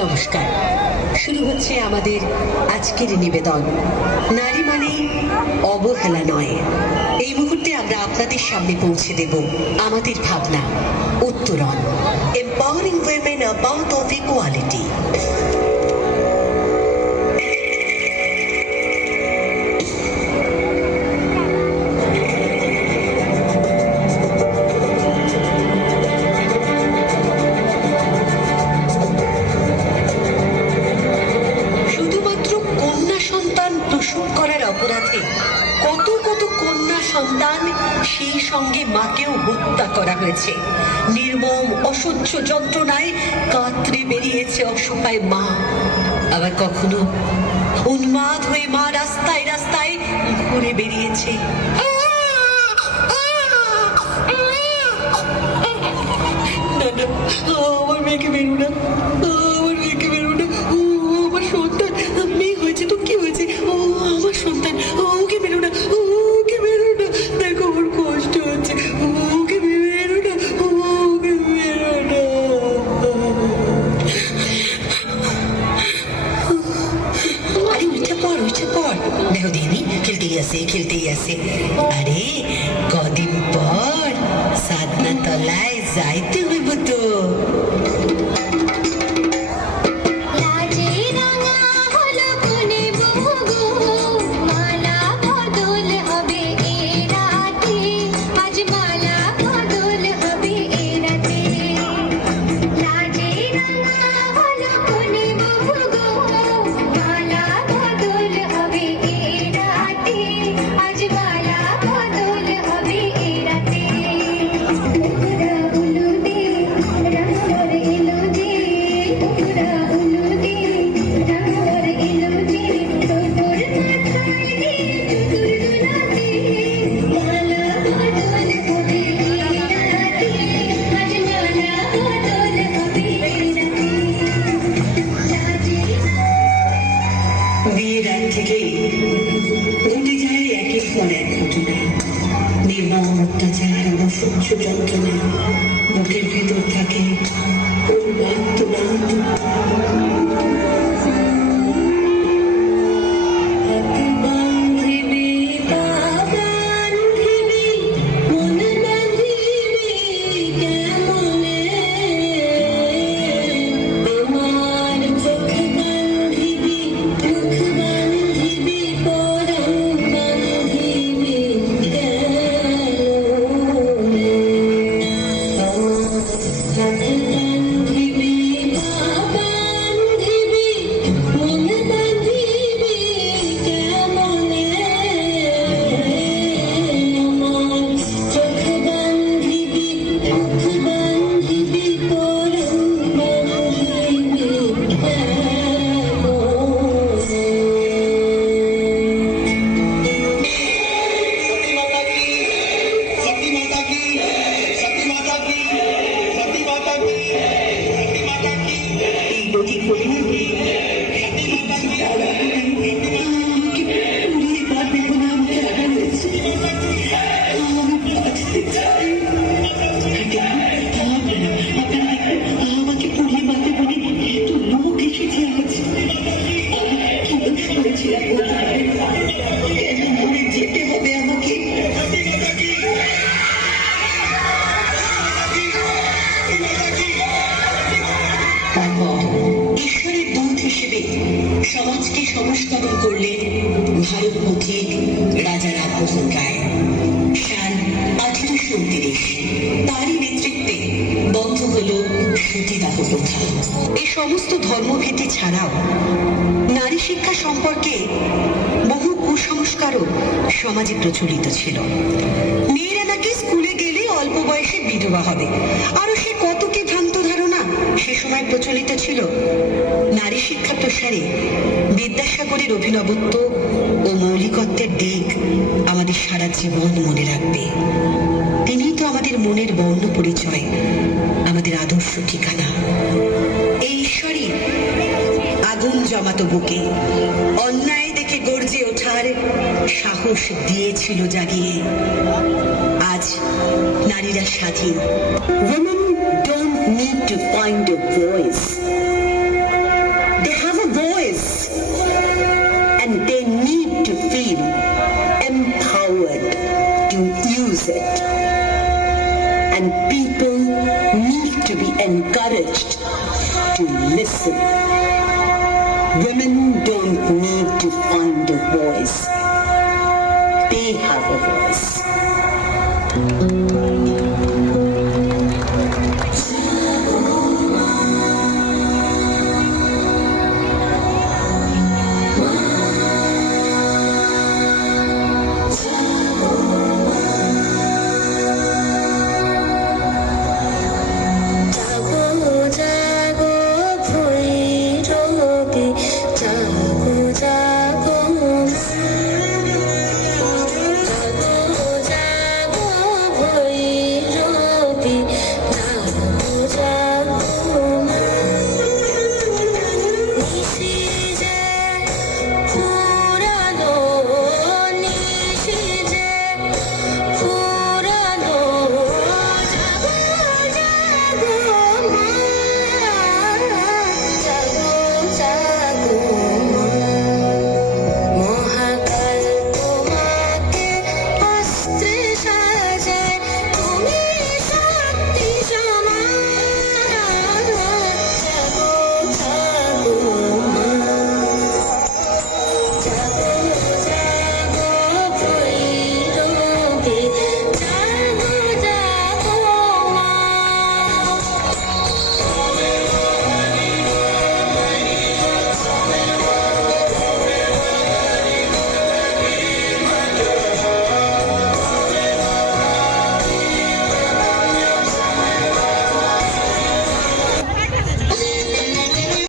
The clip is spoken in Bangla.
নমস্কার। শুরু হচ্ছে আমাদের আজকের নিবেদন, নারী মানে অবহেলা নয়। এই মুহূর্তে আমরা আপনাদের সামনে পৌঁছে দেব আমাদের ভাবনা, উত্তরণ, empowering women a path of equality. অপরাধে কত কত কন্যা সন্তান, সেই সঙ্গে মাকেও হত্যা করা হয়েছে। নির্মম অসহ্য যন্ত্রণায় কাতরে বেরিয়েছে অসহায় মা। আবার কখনো উন্মাদ হয়ে মা রাস্তায় রাস্তায় ঘুরে বেরিয়েছে। আমার মেয়েকে বেরো না, আমার মেয়েকে বেরো না, আমার সন্তান, মেয়ে হয়েছে তো কি হয়েছে, ও আমার সন্তান, ওকে বেরো না, ওকে বেরো না, দেখো ওর কষ্ট হচ্ছে, ওকে বেরো না, ওকে বেরো না। আরে উঠে পড়, উঠে পড়, দেখো দিদি খেলতেই আসে, খেলতেই আসে। আরে কদিন পর সাধনা তলায় যাইতে হইব তো। বিয়ের রাত থেকেই ঘটে যায় একের পর এক ঘটনা, নির্মম অত্যাচার, অসহ্য যন্ত্রণা। বুকের ভেতর থাকে ঈশ্বরের দূত হিসেবে সমাজকে সংস্করণ করলেন ভারত পথিক রাজা রামমোহন রায়। সাল 1829, তারই নেতৃত্বে বন্ধ হল সতীদাহ প্রথা। এই সমস্ত ধর্মভেদে ছাড়াও নারী শিক্ষা সম্পর্কে বহু কুসংস্কারও সমাজে প্রচলিত ছিল। মেয়েরা নাকি স্কুলে গেলে অল্প বয়সে বিধবা হবে, আরো সে কত কি ভ্রান্ত ধারণা সে সময় প্রচলিত ছিল। নারী শিক্ষা প্রসারে বিদ্যাসাগরের অভিনবত্ব ও মৌলিকত্বের দিক আমাদের সারা জীবন মনে রাখবে। তিনিই তো আমাদের মনের বর্ণ পরিচয়, আমাদের আদর্শ ঠিকানা। এই ঈশ্বরই আগুন জমাতো বুকে অন্যায় দেখে গর্জে ওঠার সাহস দিয়েছিল জাগিয়ে। আজ নারীরা স্বাধীন। Women don't need to find a voice. encouraged to listen. Women don't need to find a voice. They have a voice.